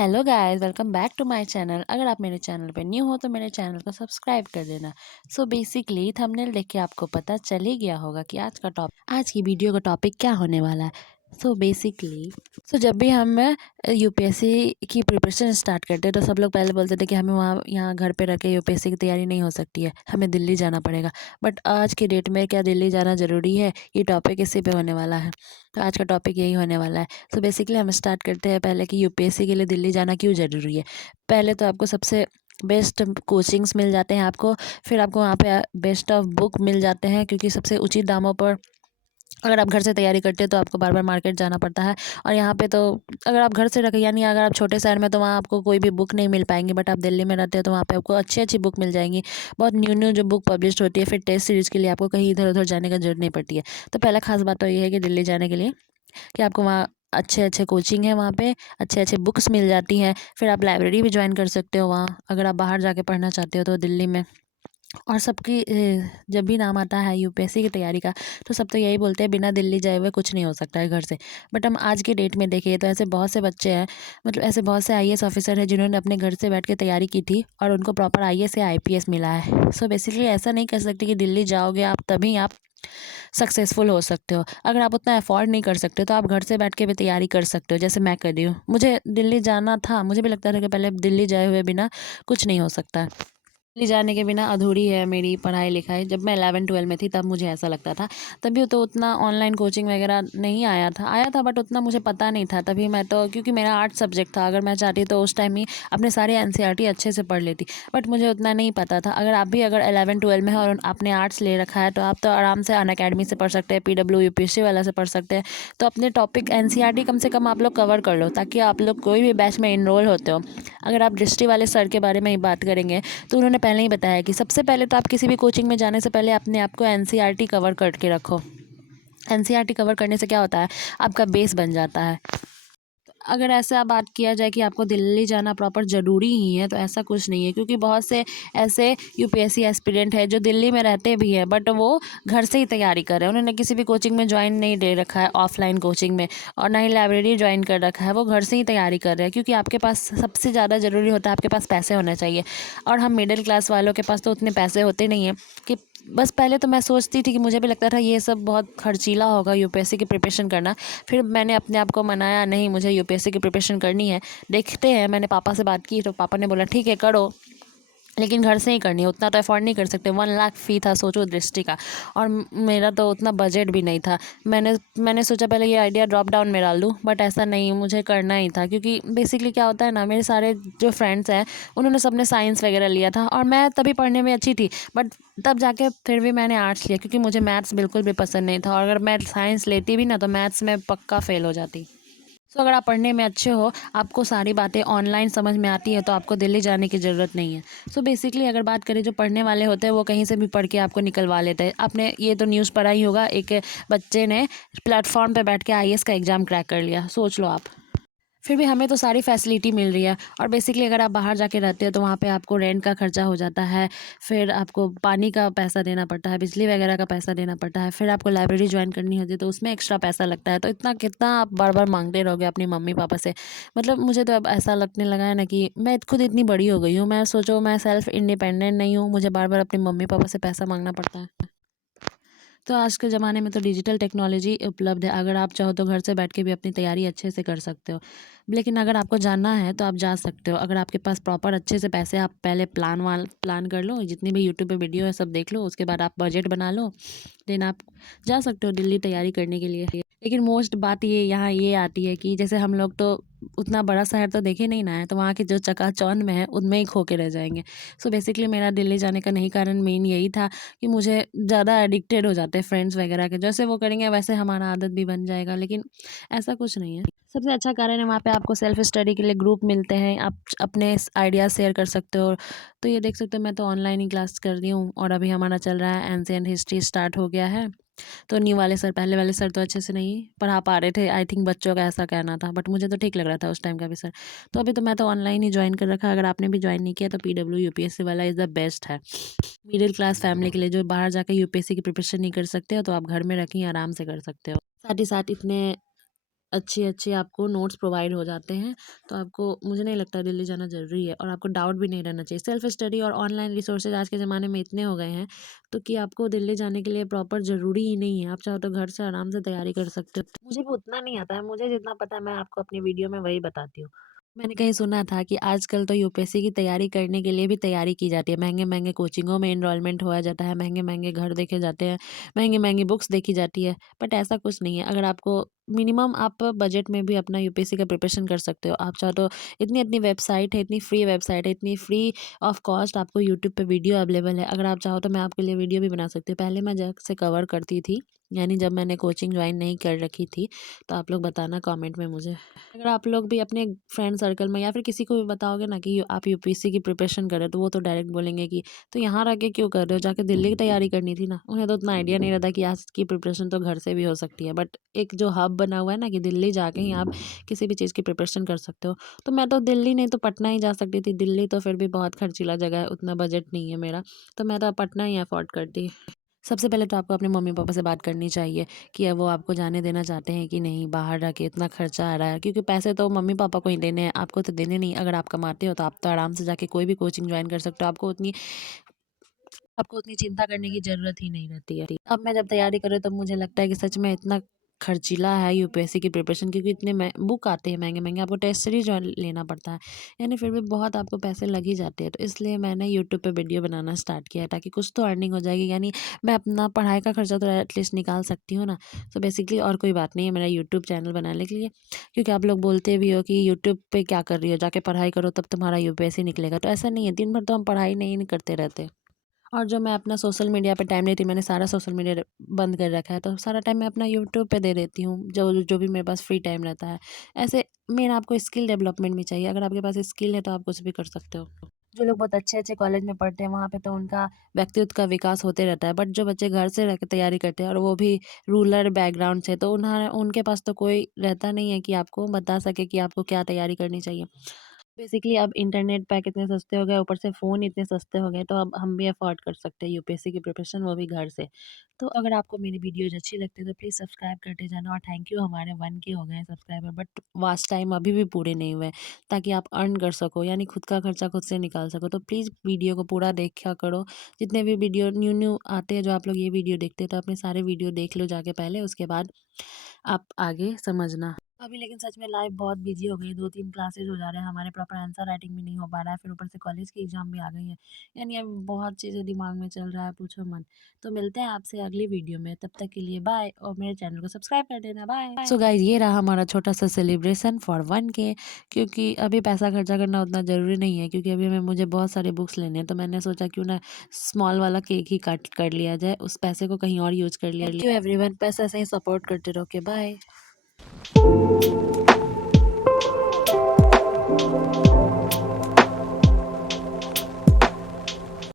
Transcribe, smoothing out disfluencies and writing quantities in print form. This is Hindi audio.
Hello guys, welcome back to my channel. अगर आप मेरे चैनल पे न्यू हो तो मेरे चैनल को सब्सक्राइब कर देना। सो बेसिकली थंबनेल देख के आपको पता चल ही गया होगा कि आज की वीडियो का टॉपिक क्या होने वाला है। जब भी हम यूपीएससी की प्रिपरेशन स्टार्ट करते हैं तो सब लोग पहले बोलते थे कि हमें वहाँ यहाँ घर पे रह के यूपीएससी की तैयारी नहीं हो सकती है, हमें दिल्ली जाना पड़ेगा। बट आज के डेट में क्या दिल्ली जाना ज़रूरी है? ये टॉपिक इसी पे होने वाला है। तो आज का टॉपिक यही होने वाला है। सो बेसिकली हम स्टार्ट करते हैं पहले कि यूपीएससी के लिए दिल्ली जाना क्यों ज़रूरी है। पहले तो आपको सबसे बेस्ट कोचिंग्स मिल जाते हैं आपको, फिर आपको वहाँ पे बेस्ट ऑफ बुक मिल जाते हैं, क्योंकि सबसे उचित दामों पर अगर आप घर से तैयारी करते हैं तो आपको बार बार मार्केट जाना पड़ता है। और यहाँ पे तो अगर आप घर से रखें, यानी अगर आप छोटे शहर में तो वहाँ आपको कोई भी बुक नहीं मिल पाएंगी, बट आप दिल्ली में रहते हैं तो वहाँ पे आपको अच्छी अच्छी बुक मिल जाएंगी। बहुत न्यू न्यू जो बुक पब्लिश होती है, फिर टेस्ट सीरीज़ के लिए आपको कहीं इधर उधर जाने की जरूरत नहीं पड़ती है। तो पहला खास बात तो ये है कि दिल्ली जाने के लिए कि आपको वहाँ अच्छे अच्छे कोचिंग है, वहाँ पे अच्छे अच्छे बुक्स मिल जाती हैं। फिर आप लाइब्रेरी भी ज्वाइन कर सकते हो वहाँ, अगर आप बाहर जाके पढ़ना चाहते हो तो दिल्ली में। और जब भी नाम आता है यूपीएससी की तैयारी का तो सब तो यही बोलते हैं बिना दिल्ली जाए हुए कुछ नहीं हो सकता है घर से। बट हम आज की डेट में देखें तो ऐसे बहुत से बच्चे हैं, मतलब ऐसे बहुत से आईएएस ऑफिसर हैं जिन्होंने अपने घर से बैठ के तैयारी की थी और उनको प्रॉपर आईएएस या आईपीएस मिला है। सो बेसिकली ऐसा नहीं कर सकते कि दिल्ली जाओगे आप तभी आप सक्सेसफुल हो सकते हो। अगर आप उतना अफोर्ड नहीं कर सकते तो आप घर से बैठ के भी तैयारी कर सकते हो, जैसे मैं कर रही हूँ। मुझे दिल्ली जाना था, मुझे भी लगता था कि पहले दिल्ली जाए हुए बिना कुछ नहीं हो सकता है, दिल्ली जाने के बिना अधूरी है मेरी पढ़ाई लिखाई। जब मैं 11-12 में थी तब मुझे ऐसा लगता था। तभी तो उतना ऑनलाइन कोचिंग वगैरह नहीं आया था बट उतना मुझे पता नहीं था। तभी मैं तो, क्योंकि मेरा आर्ट सब्जेक्ट था, अगर मैं चाहती तो उस टाइम ही अपने सारे एनसीईआरटी अच्छे से पढ़ लेती। बट मुझे उतना नहीं पता था। अगर 11-12 में है और आपने आर्ट्स ले रखा है तो आप तो आराम से अनअकैडमी से पढ़ सकते हैं, पीडब्ल्यू यूपीएससी वाला से पढ़ सकते हैं। तो अपने टॉपिक एनसीईआरटी कम से कम आप लोग कवर कर लो, ताकि आप लोग कोई भी बैच में इनरोल होते हो। अगर आप दृष्टि वाले सर के बारे में ही बात करेंगे तो उन्होंने पहले ही बताया कि सबसे पहले तो आप किसी भी कोचिंग में जाने से पहले अपने आप को एनसीईआरटी कवर करके रखो। एनसीईआरटी कवर करने से क्या होता है, आपका बेस बन जाता है। अगर ऐसा बात किया जाए कि आपको दिल्ली जाना प्रॉपर ज़रूरी ही है तो ऐसा कुछ नहीं है, क्योंकि बहुत से ऐसे यूपीएससी एस्पिरेंट है जो दिल्ली में रहते भी हैं बट वो घर से ही तैयारी कर रहे हैं। उन्होंने किसी भी कोचिंग में ज्वाइन नहीं दे रखा है, ऑफलाइन कोचिंग में, और ना ही लाइब्रेरी ज्वाइन कर रखा है। वो घर से ही तैयारी कर रहे हैं, क्योंकि आपके पास सबसे ज़्यादा ज़रूरी होता है आपके पास पैसे होने चाहिए। और हम मिडिल क्लास वालों के पास तो उतने पैसे होते नहीं हैं कि बस। पहले तो मैं सोचती थी कि मुझे भी लगता था ये सब बहुत खर्चीला होगा यूपीएससी की प्रिपरेशन करना। फिर मैंने अपने आप को मनाया, नहीं मुझे यूपीएससी की प्रिपरेशन करनी है, देखते हैं। मैंने पापा से बात की तो पापा ने बोला ठीक है करो, लेकिन घर से ही करनी है, उतना तो अफोर्ड नहीं कर सकते। 1 लाख फ़ी था, सोचो दृष्टि का। और मेरा तो उतना बजट भी नहीं था। मैंने सोचा पहले ये आइडिया ड्रॉप डाउन में डाल दूँ, बट ऐसा नहीं, मुझे करना ही था। क्योंकि बेसिकली क्या होता है ना, मेरे सारे जो फ्रेंड्स हैं उन्होंने सबने साइंस वगैरह लिया था और मैं तभी पढ़ने में अच्छी थी। बट तब जाके फिर भी मैंने आर्ट्स लिया, क्योंकि मुझे मैथ्स बिल्कुल भी पसंद नहीं था, और अगर मैं साइंस लेती भी ना तो मैथ्स में पक्का फ़ेल हो जाती। अगर आप पढ़ने में अच्छे हो, आपको सारी बातें ऑनलाइन समझ में आती है, तो आपको दिल्ली जाने की ज़रूरत नहीं है। बेसिकली अगर बात करें, जो पढ़ने वाले होते हैं वो कहीं से भी पढ़ के आपको निकलवा लेते हैं। आपने ये तो न्यूज़ पढ़ा ही होगा, एक बच्चे ने प्लेटफॉर्म पे बैठ के आईएएस का एग्ज़ाम क्रैक कर लिया, सोच लो आप। फिर भी हमें तो सारी फैसिलिटी मिल रही है। और बेसिकली अगर आप बाहर जाके रहते हो तो वहाँ पे आपको रेंट का खर्चा हो जाता है, फिर आपको पानी का पैसा देना पड़ता है, बिजली वगैरह का पैसा देना पड़ता है, फिर आपको लाइब्रेरी ज्वाइन करनी होती है तो उसमें एक्स्ट्रा पैसा लगता है। तो इतना कितना आप बार बार मांगते रहोगे अपनी मम्मी पापा से। मतलब मुझे तो अब ऐसा लगने लगा है ना कि मैं खुद इतनी बड़ी हो गई हूँ, मैं सोचो मैं सेल्फ इंडिपेंडेंट नहीं हूँ, मुझे बार बार अपने मम्मी पापा से पैसा मांगना पड़ता है। तो आज के ज़माने में तो डिजिटल टेक्नोलॉजी उपलब्ध है, अगर आप चाहो तो घर से बैठ के भी अपनी तैयारी अच्छे से कर सकते हो। लेकिन अगर आपको जानना है तो आप जा सकते हो, अगर आपके पास प्रॉपर अच्छे से पैसे, आप पहले प्लान कर लो, जितनी भी यूट्यूब पे वीडियो है सब देख लो, उसके बाद आप बजट बना लो, देन आप जा सकते हो दिल्ली तैयारी करने के लिए। लेकिन मोस्ट बात ये यहाँ ये आती है कि जैसे हम लोग तो उतना बड़ा शहर तो देखे नहीं ना है, तो वहाँ के जो चकाचौंध में है उनमें ही खो के रह जाएंगे। बेसिकली मेरा दिल्ली जाने का नहीं कारण मेन यही था कि मुझे ज़्यादा एडिक्टेड हो जाते हैं फ्रेंड्स वगैरह के, जैसे वो करेंगे वैसे हमारा आदत भी बन जाएगा। लेकिन ऐसा कुछ नहीं है। सबसे अच्छा कारण है वहाँ पे आपको सेल्फ स्टडी के लिए ग्रुप मिलते हैं, आप अपने आइडियाज़ शेयर कर सकते हो। तो ये देख सकते हो, मैं तो ऑनलाइन ही क्लास कर रही हूँ और अभी हमारा चल रहा है एंशिएंट हिस्ट्री स्टार्ट हो गया है। तो न्यू वाले सर, पहले वाले सर तो अच्छे से नहीं पढ़ा पा रहे थे, आई थिंक बच्चों का ऐसा कहना था, बट मुझे तो ठीक लग रहा था उस टाइम का भी सर। तो अभी तो मैं तो ऑनलाइन ही ज्वाइन कर रखा है। अगर आपने भी ज्वाइन नहीं किया तो पीडब्ल्यू यूपीएससी वाला इज़ द बेस्ट है मिडिल क्लास फैमिली के लिए, जो बाहर जाकर यूपीएससी की प्रिपरेशन नहीं कर सकते हो तो आप घर में रखें आराम से कर सकते हो। साथ ही साथ इतने अच्छे-अच्छे आपको नोट्स प्रोवाइड हो जाते हैं। तो आपको मुझे नहीं लगता दिल्ली जाना ज़रूरी है और आपको डाउट भी नहीं रहना चाहिए। सेल्फ स्टडी और ऑनलाइन रिसोर्सेज़ आज के ज़माने में इतने हो गए हैं तो कि आपको दिल्ली जाने के लिए प्रॉपर ज़रूरी ही नहीं है। आप चाहो तो घर से आराम से तैयारी कर सकते हो। मुझे भी उतना नहीं आता है, मुझे जितना पता है मैं आपको अपनी वीडियो में वही बताती हूँ। मैंने कहीं सुना था कि आजकल तो यूपीएससी की तैयारी करने के लिए भी तैयारी की जाती है। महँगे-महँगे कोचिंगों में एनरोलमेंट हुआ जाता है, महँगे-महँगे घर देखे जाते हैं, महँगी-महँगी बुक्स देखी जाती है। बट ऐसा कुछ नहीं है। अगर आपको मिनिमम आप बजट में भी अपना यूपीएससी का प्रिपरेशन कर सकते हो। आप चाहो तो इतनी-इतनी वेबसाइट है, इतनी फ्री वेबसाइट है, इतनी फ्री ऑफ कॉस्ट आपको यूट्यूब पे वीडियो अवेलेबल है। अगर आप चाहो तो मैं आपके लिए वीडियो भी बना सकती हूँ। पहले मैं जग से कवर करती थी, यानी जब मैंने कोचिंग जॉइन नहीं कर रखी थी, तो आप लोग बताना कमेंट में मुझे। अगर आप लोग भी अपने फ्रेंड सर्कल में या फिर किसी को भी बताओगे ना कि आप यूपीएससी की प्रिपरेशन कर रहे हो तो वो तो डायरेक्ट बोलेंगे कि तो यहाँ रह के क्यों कर रहे हो, जाके दिल्ली की तैयारी करनी थी ना। उन्हें तो उतना आइडिया नहीं रहता कि आज की प्रिपरेशन तो घर से भी हो सकती है, बट एक जो हब बना हुआ है ना कि दिल्ली जाके ही आप किसी भी चीज़ की प्रिपरेशन कर सकते हो। तो मैं तो दिल्ली नहीं तो पटना ही जा सकती थी। दिल्ली तो फिर भी बहुत खर्चीला जगह है, उतना बजट नहीं है मेरा, तो मैं तो पटना ही अफोर्ड करती। सबसे पहले तो आपको अपने मम्मी-पापा से बात करनी चाहिए कि अब वो आपको जाने देना चाहते हैं कि नहीं, बाहर रह के इतना खर्चा आ रहा है। क्योंकि पैसे तो मम्मी-पापा को ही देने हैं, आपको तो देने नहीं। अगर आप कमाते हो तो आप तो आराम से जाके कोई भी कोचिंग जॉइन कर सकते हो। आपको उतनी चिंता करने की ज़रूरत ही नहीं रहती है। अब मैं जब तैयारी कर रही हूँ तब मुझे लगता है कि सच में इतना खर्चीला है यूपीएससी की प्रिपरेशन, क्योंकि इतने बुक आते हैं महँगे-महँगे, आपको टेस्ट सीरीज़ जो लेना पड़ता है। यानी फिर भी बहुत आपको पैसे लग ही जाते हैं। तो इसलिए मैंने यूट्यूब पे वीडियो बनाना स्टार्ट किया है ताकि कुछ तो अर्निंग हो जाएगी, यानी मैं अपना पढ़ाई का खर्चा तो एटलीस्ट निकाल सकती हूँ ना। तो बेसिकली और कोई बात नहीं है मेरा यूट्यूब चैनल बनाने के लिए, क्योंकि आप लोग बोलते भी हो कि यूट्यूब पे क्या कर रही हो, जाके पढ़ाई करो तब तुम्हारा यूपीएससी निकलेगा। तो ऐसा नहीं है, दिन भर तो हम पढ़ाई नहीं करते रहते। और जो मैं अपना सोशल मीडिया पे टाइम देती हूँ, मैंने सारा सोशल मीडिया बंद कर रखा है, तो सारा टाइम मैं अपना यूट्यूब पे दे देती हूँ, जो जो भी मेरे पास फ्री टाइम रहता है। ऐसे मेन आपको स्किल डेवलपमेंट भी चाहिए। अगर आपके पास स्किल है तो आप कुछ भी कर सकते हो। जो लोग बहुत अच्छे-अच्छे कॉलेज में पढ़ते हैं वहाँ पे तो उनका व्यक्तित्व का विकास होते रहता है। बट जो बच्चे घर से रह के तैयारी करते हैं और वो भी रूरल बैकग्राउंड से, तो उन्हें उनके पास तो कोई रहता नहीं है कि आपको बता सके कि आपको क्या तैयारी करनी चाहिए। बेसिकली अब इंटरनेट पैक इतने सस्ते हो गए, ऊपर से फ़ोन इतने सस्ते हो गए, तो अब हम भी अफ़ोर्ड कर सकते हैं यूपीएससी की प्रिपरेशन, वो भी घर से। तो अगर आपको मेरी वीडियोज़ अच्छी लगती है तो प्लीज़ सब्सक्राइब करते जाना। और थैंक यू, हमारे 1 के हो गए हैं सब्सक्राइबर, बट वॉच टाइम अभी भी पूरे नहीं हुए हैं, ताकि आप अर्न कर सको, यानी खुद का खर्चा खुद से निकाल सको। तो प्लीज़ वीडियो को पूरा देखा करो। जितने भी वीडियो न्यू-न्यू आते हैं, जो आप लोग ये वीडियो देखते हैं, तो अपने सारे वीडियो देख लो जाके पहले, उसके बाद आप आगे समझना। अभी लेकिन सच में लाइफ बहुत बिजी हो गई, 2-3 क्लासेस हो जा रहे हैं, हमारे प्रॉपर आंसर राइटिंग भी नहीं हो पा रहा है, फिर ऊपर से कॉलेज की एग्ज़ाम भी आ गई है। यानी अब बहुत चीज़ें दिमाग में चल रहा है, पूछो मत। तो मिलते हैं आपसे अगली वीडियो में, तब तक के लिए बाय, और मेरे चैनल को सब्सक्राइब कर देना। बाय। सो गाइज़, ये रहा हमारा छोटा-सा सेलिब्रेशन फॉर 1 के, क्योंकि अभी पैसा खर्चा करना उतना ज़रूरी नहीं है, क्योंकि अभी हमें मुझे बहुत सारे बुक्स लेने हैं, तो मैंने सोचा क्यों ना स्मॉल वाला केक ही कट कर लिया जाए, उस पैसे को कहीं और यूज़ कर लिया। थैंक यू एवरीवन, बस ऐसे ही सपोर्ट करते रहो। Okay, bye.